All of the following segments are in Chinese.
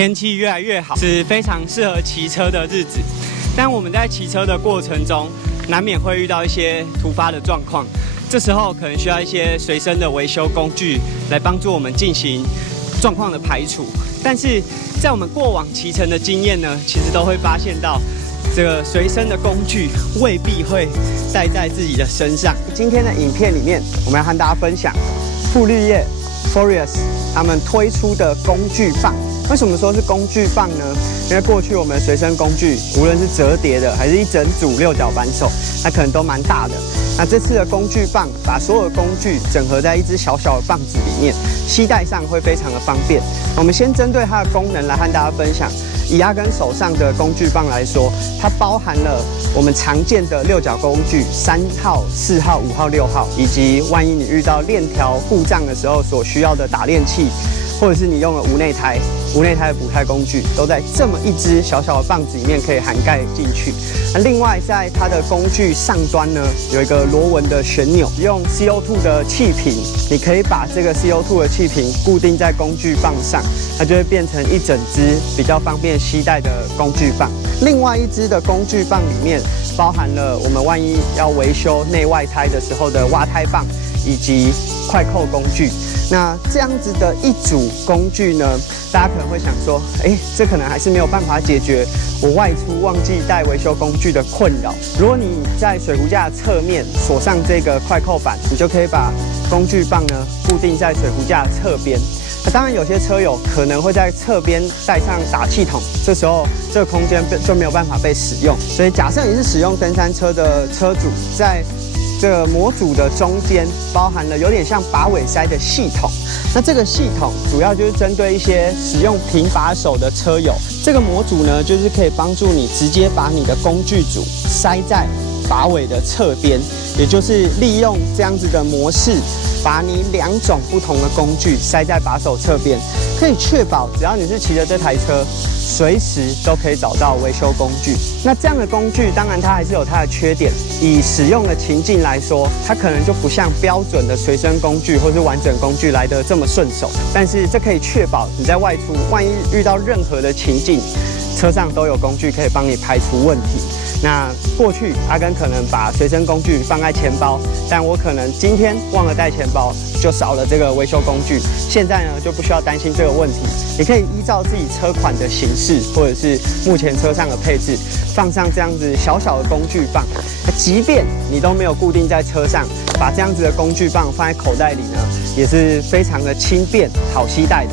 天气越来越好，是非常适合骑车的日子。但我们在骑车的过程中，难免会遇到一些突发的状况，这时候可能需要一些随身的维修工具来帮助我们进行状况的排除。但是在我们过往骑乘的经验呢，其实都会发现到，这个随身的工具未必会带在自己的身上。今天的影片里面，我们要和大家分享傅绿叶 Furious 他们推出的工具棒。为什么说是工具棒呢？因为过去我们的随身工具，无论是折叠的还是一整组六角扳手，它可能都蛮大的。那这次的工具棒把所有的工具整合在一支小小的棒子里面，携带上会非常的方便。我们先针对它的功能来和大家分享。以阿根手上的工具棒来说，它包含了我们常见的六角工具3号、4号、5号、6号，以及万一你遇到链条故障的时候所需要的打链器，或者是你用了无内胎的补胎工具，都在这么一支小小的棒子里面可以涵盖进去。那另外，在它的工具上端呢，有一个螺纹的旋钮，用 CO2 的气瓶，你可以把这个 CO2 的气瓶固定在工具棒上，它就会变成一整支比较方便携带的工具棒。另外一支的工具棒里面包含了我们万一要维修内外胎的时候的挖胎棒，以及快扣工具。那这样子的一组工具呢，大家可能会想说，这可能还是没有办法解决我外出忘记带维修工具的困扰。如果你在水壶架侧面锁上这个快扣板，你就可以把工具棒呢固定在水壶架侧边。那当然，有些车友可能会在侧边带上打气筒，这时候这个空间就没有办法被使用。所以，假设你是使用登山车的车主，在这个模组的中间包含了有点像把尾塞的系统。那这个系统主要就是针对一些使用平把手的车友，这个模组呢，就是可以帮助你直接把你的工具组塞在把尾的侧边，也就是利用这样子的模式，把你2种不同的工具塞在把手侧边，可以确保只要你是骑着这台车，随时都可以找到维修工具。那这样的工具，当然它还是有它的缺点。以使用的情境来说，它可能就不像标准的随身工具或是完整工具来得这么顺手。但是这可以确保你在外出，万一遇到任何的情境，车上都有工具可以帮你排除问题。那过去阿根可能把随身工具放在钱包，但我可能今天忘了带钱包，就少了这个维修工具。现在呢就不需要担心这个问题，你可以依照自己车款的形式或者是目前车上的配置，放上这样子小小的工具棒。即便你都没有固定在车上，把这样子的工具棒放在口袋里呢，也是非常的轻便好携带的。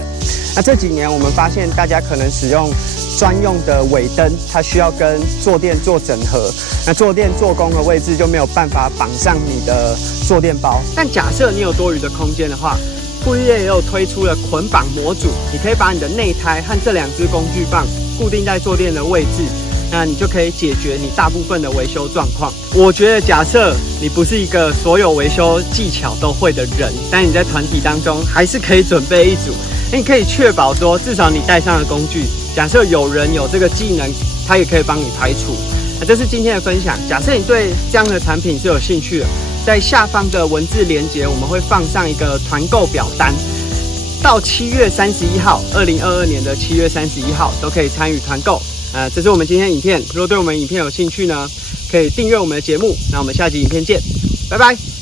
那这几年我们发现，大家可能使用专用的尾灯，它需要跟坐垫做整合，那坐垫做工的位置就没有办法绑上你的坐垫包。但假设你有多余的空间的话，傅绿叶也有推出了捆绑模组，你可以把你的内胎和这2支工具棒固定在坐垫的位置，那你就可以解决你大部分的维修状况。我觉得假设你不是一个所有维修技巧都会的人，但你在团体当中还是可以准备一组，你可以确保说至少你带上的工具，假设有人有这个技能，他也可以帮你排除。那这是今天的分享。假设你对这样的产品是有兴趣的，在下方的文字连结我们会放上一个团购表单，到7月31号，2022年的7月31号都可以参与团购。这是我们今天的影片。如果对我们影片有兴趣呢，可以订阅我们的节目。那我们下集影片见，拜拜。